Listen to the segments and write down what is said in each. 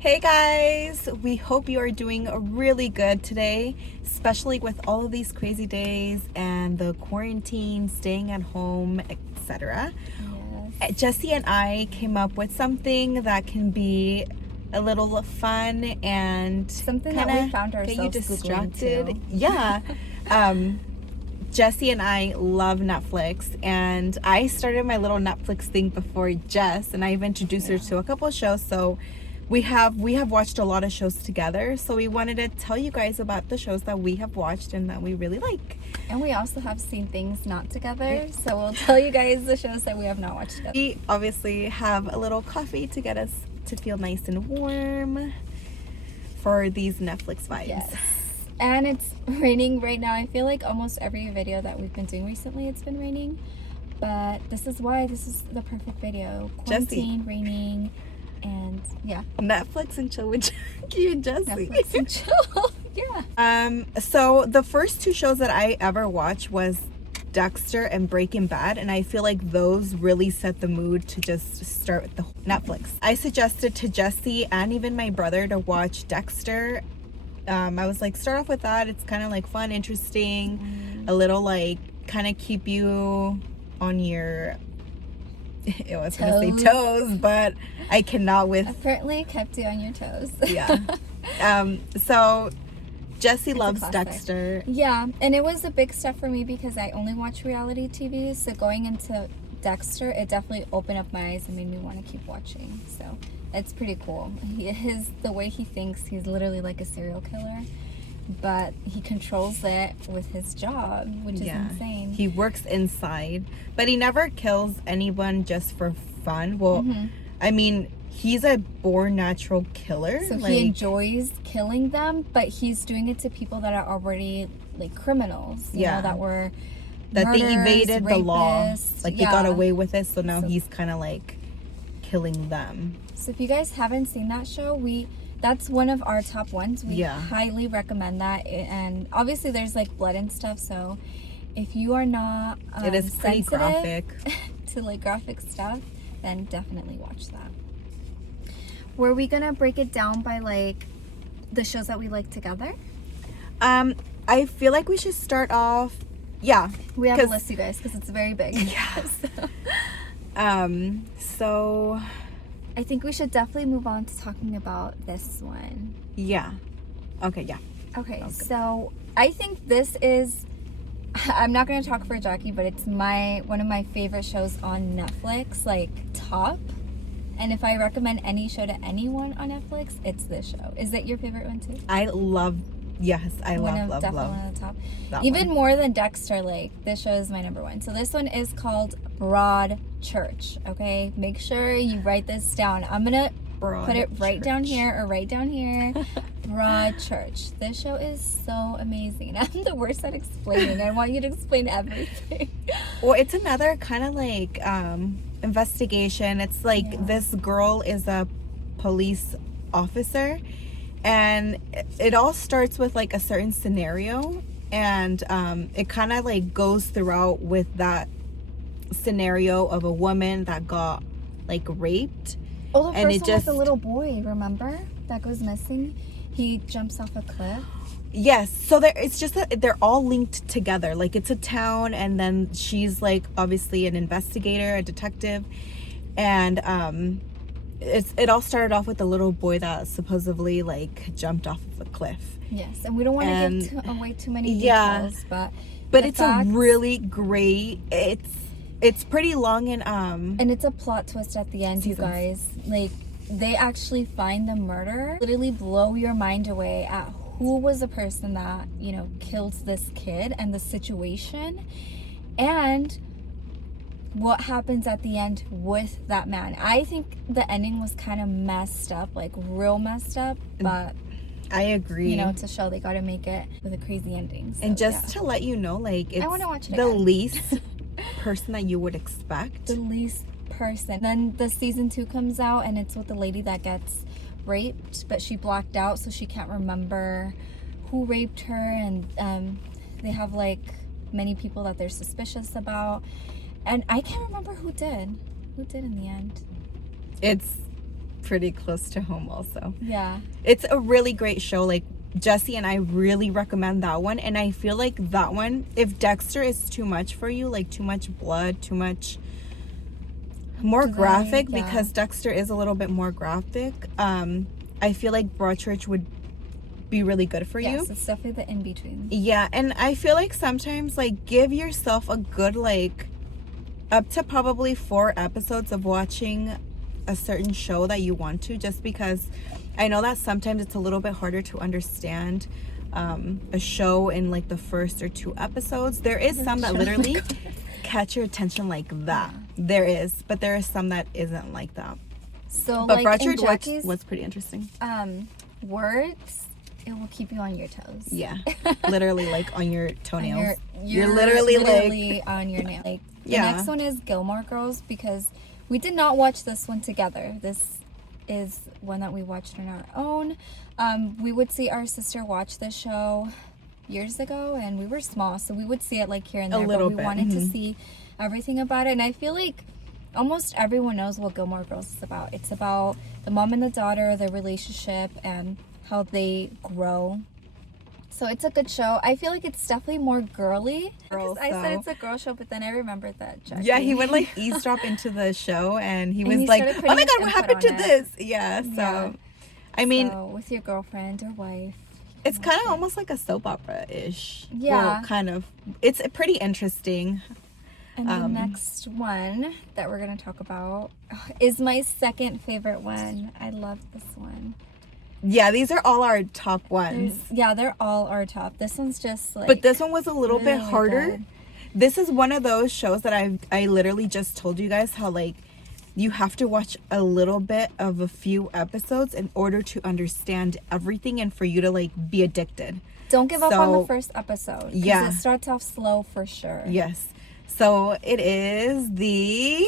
Hey guys, we hope you are doing really good today, especially with all of these crazy days and the quarantine, staying at home, etc. Yes. Jesse and I came up with something that can be a little fun and Something that we found get you ourselves distracted. Googling too. Yeah. Jesse and I love Netflix, and I started my little Netflix thing before Jess, and I've introduced her to a couple of shows. So we have watched a lot of shows together. So we wanted to tell you guys about the shows that we have watched and that we really like. And we also have seen things not together, so we'll tell you guys the shows that we have not watched together. We obviously have a little coffee to get us to feel nice and warm for these Netflix vibes. Yes. And it's raining right now. I feel like almost every video that we've been doing recently, it's been raining. But this is why this is the perfect video. Quarantine, raining, and yeah. Netflix and chill with Jackie and Jesse. Netflix and chill. Yeah. So the first two shows that I ever watched was Dexter and Breaking Bad, and I feel like those really set the mood to just start with the Netflix. I suggested to Jesse and even my brother to watch Dexter. I was like, start off with that. It's kind of like fun, interesting, a little like kind of keep you on your, I was gonna say toes, but I cannot with. Apparently it kept you on your toes. Yeah. So Jesse It's loves a classic. Dexter. Yeah, and it was a big step for me because I only watch reality TV. So going into Dexter, it definitely opened up my eyes and made me want to keep watching. So it's pretty cool. The way he thinks, he's literally like a serial killer, but he controls it with his job, which is insane. He works inside, but he never kills anyone just for fun. Well, I mean, he's a born natural killer. So he enjoys killing them, but he's doing it to people that are already like criminals. You know, that were that murderers, they evaded the law, like they got away with it. So now he's kind of like killing them. So if you guys haven't seen that show, that's one of our top ones. We highly recommend that. And obviously there's like blood and stuff, so if you are not it is pretty graphic to like graphic stuff, then definitely watch that. Were we gonna break it down by like the shows that we like together? I feel like we should start off. Yeah, we have a list, you guys, because it's very big. Yes. So I think we should definitely move on to talking about this one. Yeah. Okay, yeah. Okay, so I think this is, I'm not going to talk for Jackie, but it's one of my favorite shows on Netflix, like top. And if I recommend any show to anyone on Netflix, it's this show. Is it your favorite one too? I love Definitely one of the top. Even more than Dexter, like this show is my number one. So this one is called Broadchurch. Okay, make sure you write this down. I'm gonna put it right down here or right down here. Broadchurch. This show is so amazing. I'm the worst at explaining. I want you to explain everything. Well, it's another kind of like investigation. It's like this girl is a police officer, and it all starts with like a certain scenario, and it kind of like goes throughout with that scenario of a woman that got like raped. Oh, the first one was a little boy, remember? That goes missing. He jumps off a cliff. Yes, so it's just that they're all linked together. Like it's a town, and then she's like obviously an investigator, a detective, and it all started off with a little boy that supposedly like jumped off of a cliff. Yes, and we don't want to give away too many details, but it's a really great. It's pretty long and it's a plot twist at the end, you guys. Like they actually find the murderer. Literally blow your mind away at who was the person that, you know, killed this kid and the situation, and what happens at the end with that man. I think the ending was kind of messed up, like real messed up, but I agree. You know, to show they got to make it with a crazy ending. So, and just to let you know, like it's I want to watch it the again. least person that you would expect. The least person. Then the season 2 comes out, and it's with the lady that gets raped, but she blacked out, so she can't remember who raped her, and they have like many people that they're suspicious about, and I can't remember who did in the end. It's pretty close to home also. Yeah. It's a really great show. Like, Jesse and I really recommend that one. And I feel like that one, if Dexter is too much for you, like too much blood, too much more graphic, because Dexter is a little bit more graphic, I feel like Broadchurch would be really good for you. Yes, it's definitely the in-between. Yeah, and I feel like sometimes, like, give yourself a good, like, up to probably 4 episodes of watching a certain show that you want to, just because I know that sometimes it's a little bit harder to understand a show in like the first or 2 episodes. There is some that literally catch your attention like that. There is, but there is some that isn't like that. So, but like in Broadchurch Jackie's was pretty interesting. Words, it will keep you on your toes. Yeah, literally like on your toenails. You're literally like on your nail. Like the next one is Gilmore Girls, because we did not watch this one together. This is one that we watched on our own. We would see our sister watch this show years ago, and we were small, so we would see it like here and there, but we wanted to see everything about it. And I feel like almost everyone knows what Gilmore Girls is about. It's about the mom and the daughter, their relationship, and how they grow. So it's a good show. I feel like it's definitely more girly. I said it's a girl show, but then I remembered that Jackie. Yeah, he would like eavesdrop into the show, and he was like, "Oh my god, what happened to this?" Yeah, so I mean, with your girlfriend or wife, it's kind of almost like a soap opera-ish. Yeah, well, kind of. It's pretty interesting. And the next one that we're gonna talk about is my second favorite one. I love this one. Yeah, these are all our top ones. They're all our top. This one's just like... But this one was a little bit harder. Good. This is one of those shows that I literally just told you guys how, like, you have to watch a little bit of a few episodes in order to understand everything and for you to, like, be addicted. Don't give up on the first episode. Yeah. It starts off slow for sure. Yes. So, it is the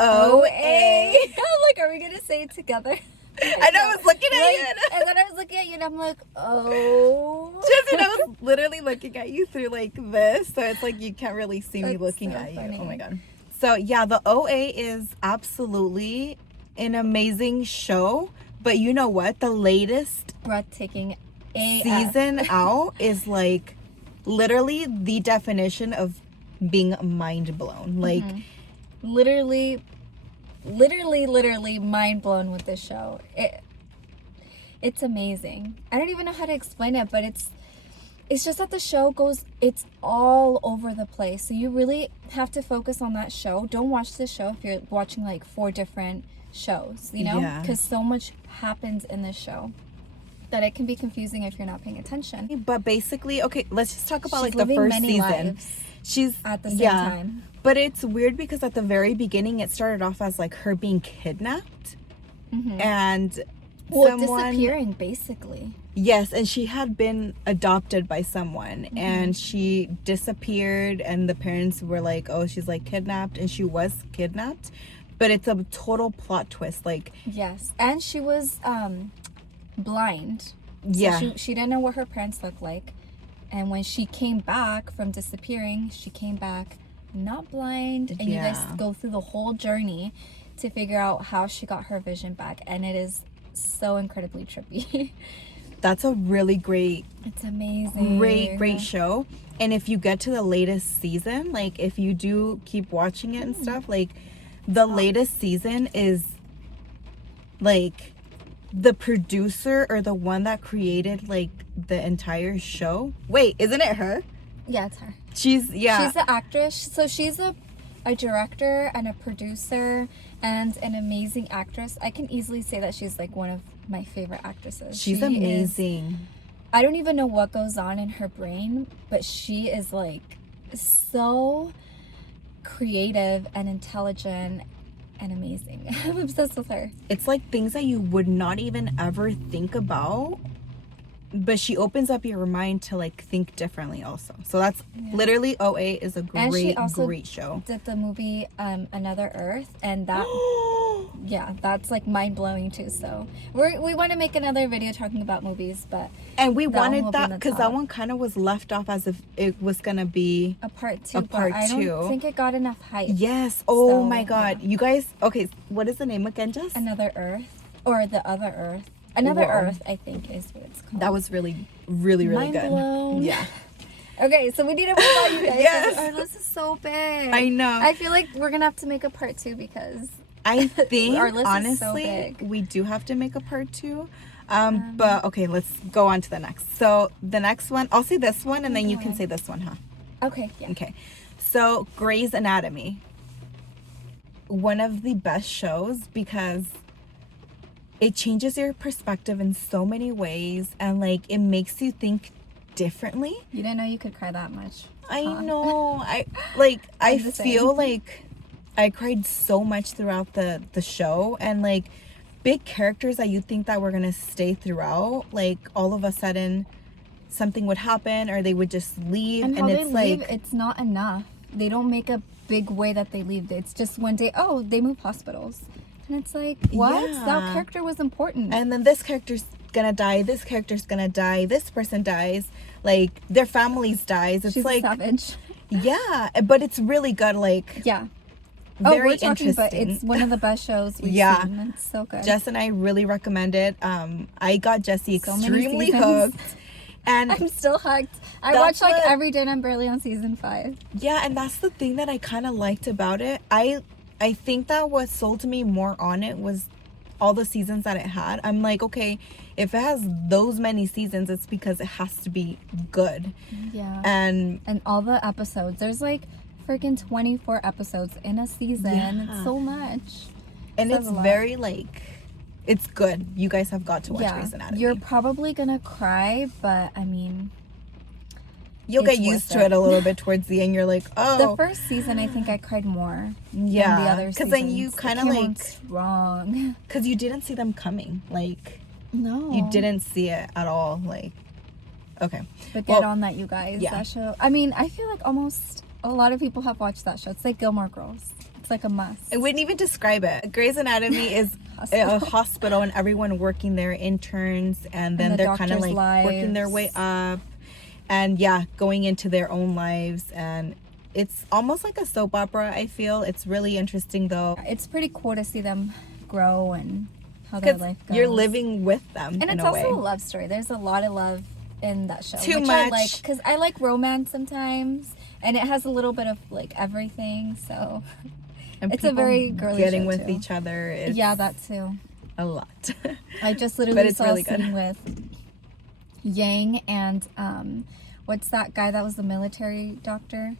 OA. I'm like, are we going to say it together? I know, I was looking at you. And then I was looking at you and I'm like, oh. Just, and I was literally looking at you through like this. So it's like you can't really see me looking at you. Oh my God. So yeah, the OA is absolutely an amazing show. But you know what? The latest breathtaking season out is like literally the definition of being mind blown. Like literally mind blown with this show. It's amazing. I don't even know how to explain it, but it's just that the show it's all over the place. So you really have to focus on that show. Don't watch this show if you're watching like 4 different shows, you know? Because so much happens in this show that it can be confusing if you're not paying attention. But basically, okay, let's just talk about like the first season. She's at the same time. But it's weird because at the very beginning, it started off as like her being kidnapped and disappearing basically. Yes, and she had been adopted by someone and she disappeared, and the parents were like, "Oh, she's like kidnapped," and she was kidnapped. But it's a total plot twist, like yes, and she was blind. So she didn't know what her parents looked like, and when she came back from disappearing, she came back not blind, and you guys go through the whole journey to figure out how she got her vision back, and it is so incredibly trippy. That's a really great, it's amazing, great show. And if you get to the latest season, like if you do keep watching it and stuff, like the latest season is like the producer or the one that created like the entire show. Wait, isn't it her? Yeah, it's her. She's the actress. So she's a director and a producer and an amazing actress. I can easily say that she's like one of my favorite actresses. She's amazing. I don't even know what goes on in her brain, but she is like so creative and intelligent and amazing. I'm obsessed with her. It's like things that you would not even ever think about, but she opens up your mind to like think differently also. So that's literally OA is a great show. Did the movie Another Earth, and that that's like mind-blowing too. So we want to make another video talking about movies, and we wanted that because that one kind of was left off as if it was gonna be a part 2. I don't think it got enough hype. Yes. Oh my God, you guys. Okay, what is the name again, Jess? Another Earth. Or The Other Earth. Another Whoa. Earth, I think, is what it's called. That was really, really, really Mind good. blown. Yeah. Okay, so we need to move on, you guys. Yes. Our list is so big. I know. I feel like we're gonna have to make a part 2 because I think, our list is so honestly, big. we do have to make a part 2. But okay, let's go on to the next. So the next one, I'll say this one and then you can say this one, huh? Okay, yeah. Okay. So Grey's Anatomy. One of the best shows because it changes your perspective in so many ways and like it makes you think differently. You didn't know you could cry that much. I huh? know. I I'm the feel same. like I cried so much throughout the show, and like big characters that you think that were gonna stay throughout, like all of a sudden something would happen or they would just leave, And how and they it's leave, like it's not enough. They don't make a big way that they leave. It's just one day, oh, they move hospitals. And it's like, what? Yeah. That character was important. and then this character's gonna die, this character's gonna die, this person dies, like their families dies. It's She's like a savage. yeah, but it's really good, like Yeah. very we're talking, but interesting. it's one of the best shows we've Yeah. seen. It's so good. Jess and I really recommend it. I got Jessie So many extremely seasons. hooked. And I'm still hooked. I That's watch like what- every day and I'm barely on season 5. yeah, and that's the thing that I kind of liked about it. I think that what sold me more on it was all the seasons that it had. I'm like, okay, if it has those many seasons, it's because it has to be good. Yeah. And And all the episodes. There's like freaking 24 episodes in a season. Yeah. It's so much. and Says it's a lot. very like it's good. You guys have got to watch Grey's Anatomy. You're probably gonna cry, but I mean, You'll it's get used worth to it it. a little bit towards the end. You're like, oh, the first season I think I cried more than the yeah, other because then you seasons. It kind of came on like, strong. because you didn't see them coming. Like No, you didn't see it at all. Like, okay. But get Well, on that, you guys. yeah. That show. I mean, I feel like almost a lot of people have watched that show. It's like Gilmore Girls. It's like a must. I wouldn't even describe it. Grey's Anatomy is Hospital. a hospital and everyone working there, interns, and then the they're kind of doctors' like working their way lives. up and yeah, going into their own lives. And it's almost like a soap opera, I feel. It's really interesting though. It's pretty cool to see them grow and how their Because life goes. you're living with them and in it's a way. also a love story. There's a lot of love in that show. Too which I like much. because I like romance sometimes, and it has a little bit of like everything. So And it's a people very girly getting show, with too. each other. It's yeah, that too. a lot. I just But literally it's saw really a good. scene with Yang and what's that guy that was the military doctor?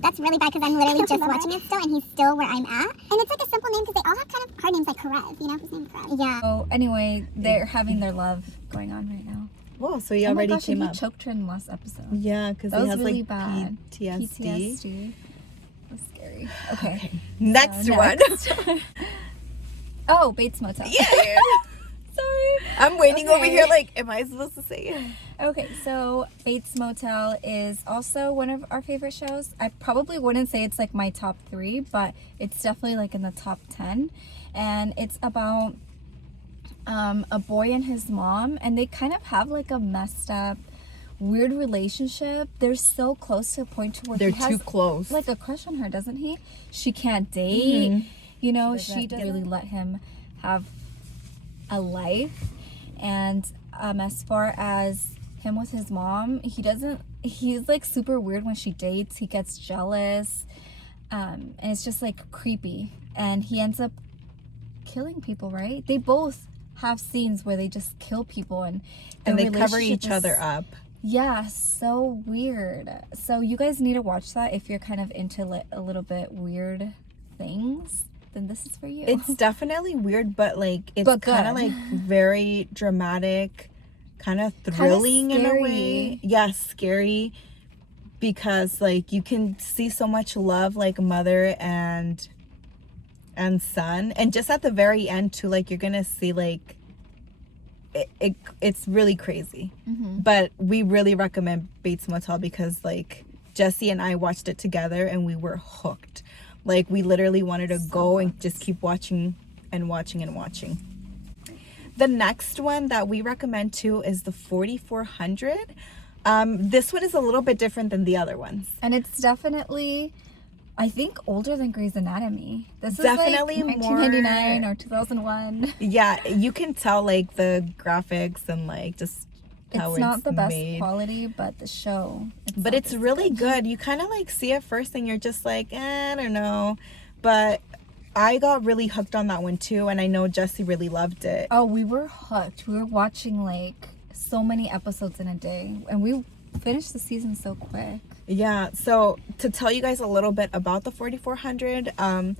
That's really bad because I'm literally just watching it still, and he's still where I'm at. And it's like a simple name because they all have kind of hard names, like Karev. You know, his name's Karev. Yeah. Oh, anyway, they're having their love going on right now. Whoa, so he Oh my already gosh, came he up. choked her in the last episode. Yeah, because That he was has really like bad. PTSD. That's scary. Okay. Next So one. next. Oh, Bates Motel. Yeah. Sorry. I'm waiting over Okay. here like, am I supposed to say it? Okay, so Bates Motel is also one of our favorite shows. I probably wouldn't say it's like my top 3, but it's definitely like in the top 10. And it's about a boy and his mom, and they kind of have like a messed up, weird relationship. They're so close to a point to where They're he has too close. like a crush on her, doesn't he? She can't date. You know, She she doesn't really let him have a life. And as far as him with his mom, he's like super weird when she dates. He gets jealous. And it's just like creepy. And he ends up killing people, right? They both have scenes where they just kill people and and their they cover relationship each other is- up. Yeah, so weird. So you guys need to watch that if you're kind of into a little bit weird things. Then this is for you. It's definitely weird, but like it's But kind of good. like very dramatic, kind of thrilling in a way. scary. Yeah, scary because like you can see so much love, like mother and son, and just at the very end too, like you're gonna see like it's really crazy. But we really recommend Bates Motel because like Jessie and I watched it together and we were hooked. Like we literally wanted to go and just keep watching and watching and watching. The next one that we recommend too is the 4400. This one is a little bit different than the other ones. And it's definitely I think older than Grey's Anatomy. This Definitely is like 1999 or 2001. Yeah, you can tell like the graphics and like just how It's not the best made. quality, but the show. But it's really good. You kind of like see it first and you're just like, I don't know. But I got really hooked on that one too, and I know Jesse really loved it. Oh, we were hooked. We were watching like so many episodes in a day, and we finished the season so quick. Yeah, so to tell you guys a little bit about the 4400, I'm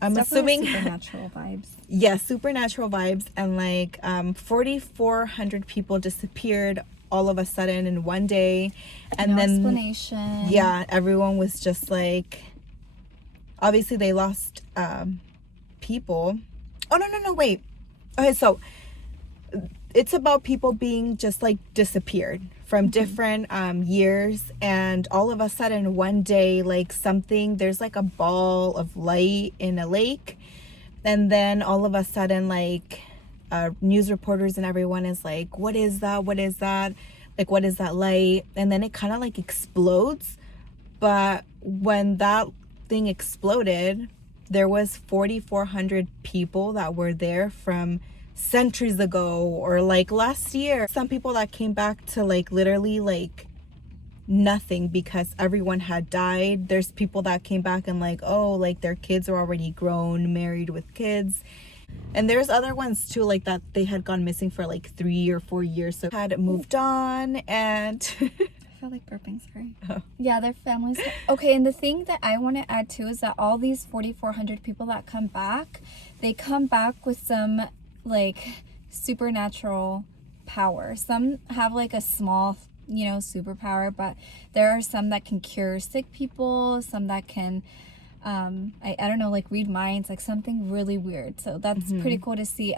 It's assuming supernatural vibes. yeah, supernatural vibes, and like 4400 people disappeared all of a sudden in one day, and No then explanation. yeah, everyone was just like, obviously they lost people. Oh no, wait. Okay, so it's about people being just like disappeared from different years, and all of a sudden one day, like something, there's like a ball of light in a lake, and then all of a sudden like news reporters and everyone is like, what is that, like what is that light? And then it kind of like explodes. But when that thing exploded, there was 4400 people that were there from centuries ago or like last year. Some people that came back to like literally like nothing because everyone had died. There's people that came back and like, oh, like their kids are already grown, married with kids. And there's other ones too, like that they had gone missing for like 3 or 4 years, so had moved on. And I feel like burping, sorry. Oh. Yeah, their families. Okay, and the thing that I want to add too is that all these 4400 people that come back, they come back with some like supernatural power. Some have like a small, you know, superpower, but there are some that can cure sick people, some that can I don't know, like read minds, like something really weird. So that's pretty cool to see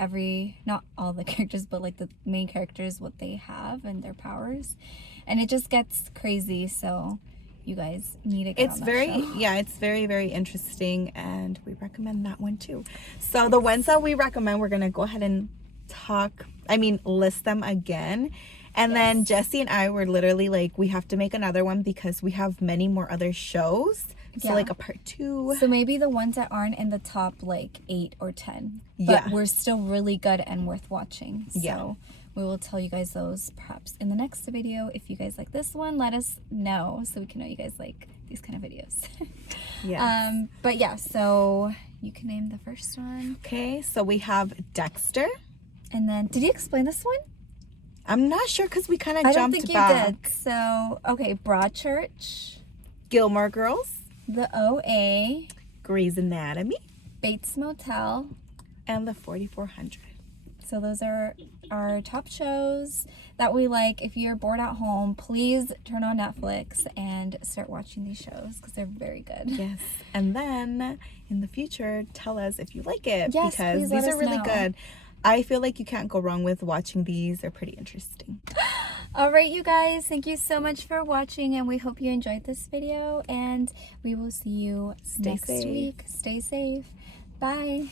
not all the characters, but like the main characters, what they have and their powers. And it just gets crazy, so you guys need to get on that show. Yeah, it's very, very interesting, and we recommend that one too. So the ones that we recommend, we're gonna go ahead and list them again. And then Jesse and I were literally like, we have to make another one because we have many more other shows. So like a part 2. So maybe the ones that aren't in the top like 8 or 10. But we're still really good and worth watching. So we will tell you guys those perhaps in the next video. If you guys like this one, let us know so we can know you guys like these kind of videos. Yeah. But yeah, so you can name the first one. Okay, so we have Dexter. And then, did you explain this one? I'm not sure because we kind of jumped back. I don't think you did. So, okay, Broadchurch. Gilmore Girls. The OA. Grey's Anatomy. Bates Motel. And the 4400. So those are our top shows that we like. If you're bored at home, please turn on Netflix and start watching these shows because they're very good. Yes. And then in the future, tell us if you like it, yes, because these are really good. I feel like you can't go wrong with watching these. They're pretty interesting. All right, you guys, thank you so much for watching, and we hope you enjoyed this video, and we will see you next week. Stay safe. Bye.